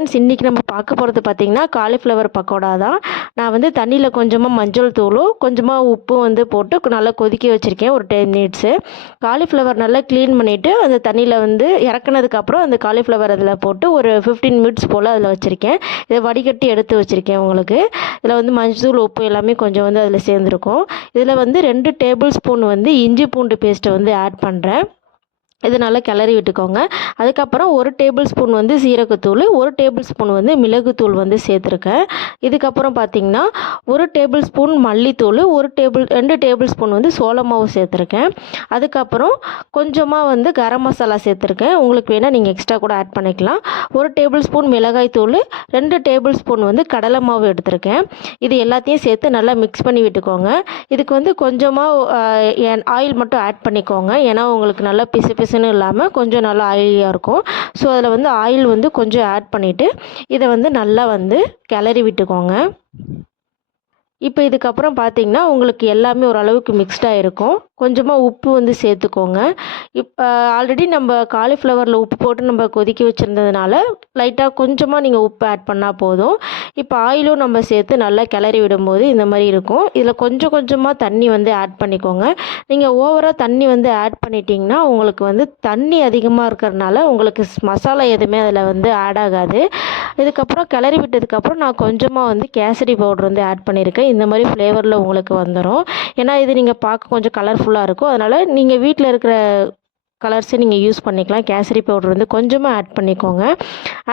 Friends இன்றைக்கி நம்ம பார்க்க போகிறது பார்த்திங்கன்னா காலிஃப்ளவர் பக்கோடா தான். நான் வந்து தண்ணியில் கொஞ்சமாக மஞ்சள் தூளும் கொஞ்சமாக உப்பும் வந்து போட்டு நல்லா கொதிக்க வச்சுருக்கேன் ஒரு டென் மினிட்ஸு காலிஃப்ளவர் நல்லா க்ளீன் பண்ணிவிட்டு அந்த தண்ணியில் வந்து இறக்குனதுக்கப்புறம் அந்த காலிஃப்ளவர் அதில் போட்டு ஒரு ஃபிஃப்டீன் மினிட்ஸ் போல் அதில் வச்சுருக்கேன். இதை வடிகட்டி எடுத்து வச்சுருக்கேன் உங்களுக்கு. இதில் வந்து மஞ்சள் உப்பு எல்லாமே கொஞ்சம் வந்து அதில் சேர்ந்துருக்கும். இதில் வந்து ரெண்டு டேபிள் ஸ்பூன் வந்து இஞ்சி பூண்டு பேஸ்ட்டை வந்து ஆட் பண்ணுறேன் இது நல்லா கிளறி விட்டுக்கோங்க. அதுக்கப்புறம் ஒரு டேபிள் ஸ்பூன் வந்து சீரகத்தூள் ஒரு டேபிள் ஸ்பூன் வந்து மிளகுத்தூள் வந்து சேர்த்துருக்கேன். இதுக்கப்புறம் பார்த்திங்கன்னா ஒரு டேபிள் ஸ்பூன் மல்லித்தூள் ஒரு டேபிள் ரெண்டு டேபிள் ஸ்பூன் வந்து சோள மாவு சேர்த்துருக்கேன். அதுக்கப்புறம் கொஞ்சமாக வந்து கரம் மசாலா சேர்த்துருக்கேன். உங்களுக்கு வேணால் நீங்கள் எக்ஸ்ட்ரா கூட ஆட் பண்ணிக்கலாம். ஒரு டேபிள் ஸ்பூன் மிளகாய் தூள் ரெண்டு டேபிள் ஸ்பூன் வந்து கடலை மாவு எடுத்திருக்கேன். இது எல்லாத்தையும் சேர்த்து நல்லா மிக்ஸ் பண்ணி விட்டுக்கோங்க. இதுக்கு வந்து கொஞ்சமாக ஆயில் மட்டும் ஆட் பண்ணிக்கோங்க. ஏன்னா உங்களுக்கு நல்லா பிசு பிசுன்னு இல்லாமல் கொஞ்சம் நல்லா ஆயிலியாக இருக்கும். ஸோ அதில் வந்து ஆயில் வந்து கொஞ்சம் ஆட் பண்ணிவிட்டு இதை வந்து நல்லா வந்து கிளறி விட்டுக்கோங்க. இப்போ இதுக்கப்புறம் பார்த்தீங்கன்னா உங்களுக்கு எல்லாமே ஓரளவுக்கு மிக்ஸ்டாக இருக்கும். கொஞ்சமாக உப்பு வந்து சேர்த்துக்கோங்க. இப்போ ஆல்ரெடி நம்ம காலிஃப்ளவரில் உப்பு போட்டு நம்ம கொதிக்க வச்சுருந்ததுனால லைட்டாக கொஞ்சமாக நீங்கள் உப்பு ஆட் பண்ணால் போதும். இப்போ ஆயிலும் நம்ம சேர்த்து நல்லா கிளறி விடும்போது இந்த மாதிரி இருக்கும். இதில் கொஞ்சம் கொஞ்சமாக தண்ணி வந்து ஆட் பண்ணிக்கோங்க. நீங்கள் ஓவராக தண்ணி வந்து ஆட் பண்ணிட்டீங்கன்னா உங்களுக்கு வந்து தண்ணி அதிகமாக இருக்கிறதுனால உங்களுக்கு மசாலா எதுவுமே அதில் வந்து ஆட் ஆகாது. இதுக்கப்புறம் கிளறி விட்டதுக்கப்புறம் நான் கொஞ்சமாக வந்து கேசரி பவுடர் வந்து ஆட் பண்ணியிருக்கேன் இந்த மாதிரி ஃப்ளேவரில் உங்களுக்கு வந்துடும் ஏன்னா இது நீங்கள் பார்க்க கொஞ்சம் கலர்ஃபுல் கலர்ஃபுல்லாக இருக்கும் அதனால் நீங்கள் வீட்டில் இருக்கிற கலர்ஸை நீங்கள் யூஸ் பண்ணிக்கலாம். கேசரி பவுடர் வந்து கொஞ்சமாக ஆட் பண்ணிக்கோங்க.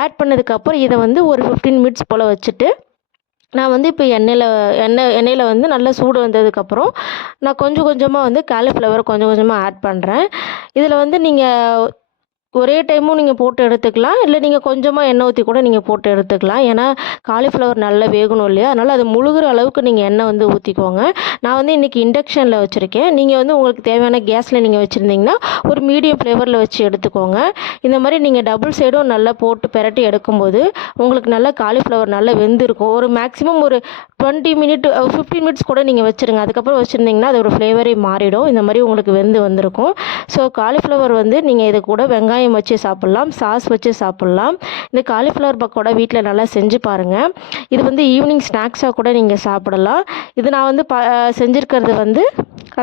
ஆட் பண்ணதுக்கப்புறம் இதை வந்து ஒரு ஃபிஃப்டீன் மினிட்ஸ் போல் வச்சுட்டு நான் வந்து இப்போ எண்ணெயில் எண்ணெய் எண்ணெயில் வந்து நல்லா சூடு வந்ததுக்கப்புறம் நான் கொஞ்சம் கொஞ்சமாக வந்து காலிஃப்ளவர் கொஞ்சம் கொஞ்சமாக ஆட் பண்ணுறேன் இதில் வந்து நீங்கள் ஒரே டைமும் நீங்கள் போட்டு எடுத்துக்கலாம். இல்லை நீங்கள் கொஞ்சமாக எண்ணெய் ஊற்றி கூட நீங்கள் போட்டு எடுத்துக்கலாம். ஏன்னா காலிஃப்ளவர் நல்லா வேகணும் இல்லையா? அதனால் அது முழுகிற அளவுக்கு நீங்கள் எண்ணெய் வந்து ஊற்றிக்கோங்க நான் வந்து இன்றைக்கி இண்டக்ஷனில் வச்சுருக்கேன். நீங்கள் வந்து உங்களுக்கு தேவையான கேஸில் நீங்கள் வச்சுருந்தீங்கன்னா ஒரு மீடியம் ஃப்ளேவரில் வச்சு எடுத்துக்கோங்க. இந்த மாதிரி நீங்கள் டபுள் சைடும் நல்லா போட்டு பெரட்டி எடுக்கும்போது உங்களுக்கு நல்லா காலிஃப்ளவர் நல்லா வெந்திருக்கும். ஒரு மேக்ஸிமம் ஒரு டுவெண்ட்டி மினிட் ஃபிஃப்டீன் மினிட்ஸ் கூட நீங்கள் வச்சுருங்க. அதுக்கப்புறம் வச்சுருந்தீங்கன்னா அதோட ஃப்ளேவரே மாறிடும். இந்த மாதிரி உங்களுக்கு வெந்து வந்திருக்கும். ஸோ காலிஃப்ளவர் வந்து நீங்கள் இது கூட வெங்காயம் வச்சு சாப்பிட்லாம். சாஸ் வச்சு சாப்பிட்லாம். இந்த காலிஃப்ளவர் பக்கோடா வீட்டில் நல்லா செஞ்சு பாருங்கள் இது வந்து ஈவினிங் ஸ்நாக்ஸாக கூட நீங்கள் சாப்பிடலாம். இது நான் வந்து ப செஞ்சுருக்கிறது வந்து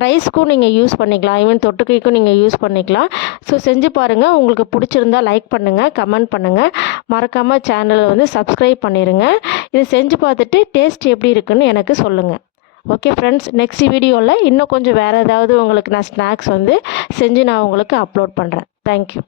ரைஸ்க்கும் நீங்கள் யூஸ் பண்ணிக்கலாம். ஈவன் தொட்டுக்கைக்கும் நீங்கள் யூஸ் பண்ணிக்கலாம். ஸோ செஞ்சு பாருங்கள் உங்களுக்கு பிடிச்சிருந்தா லைக் பண்ணுங்கள் கமெண்ட் பண்ணுங்கள் மறக்காமல் சேனலை வந்து சப்ஸ்கிரைப் பண்ணிடுங்க இது செஞ்சு பார்த்துட்டு டேஸ்ட் எப்படி இருக்குன்னு எனக்கு சொல்லுங்கள் ஓகே ஃப்ரெண்ட்ஸ் நெக்ஸ்ட் வீடியோவில் இன்னும் கொஞ்சம் வேறு ஏதாவது உங்களுக்கு நான் ஸ்நாக்ஸ் வந்து செஞ்சு நான் உங்களுக்கு அப்லோட் பண்ணுறேன் தேங்க்யூ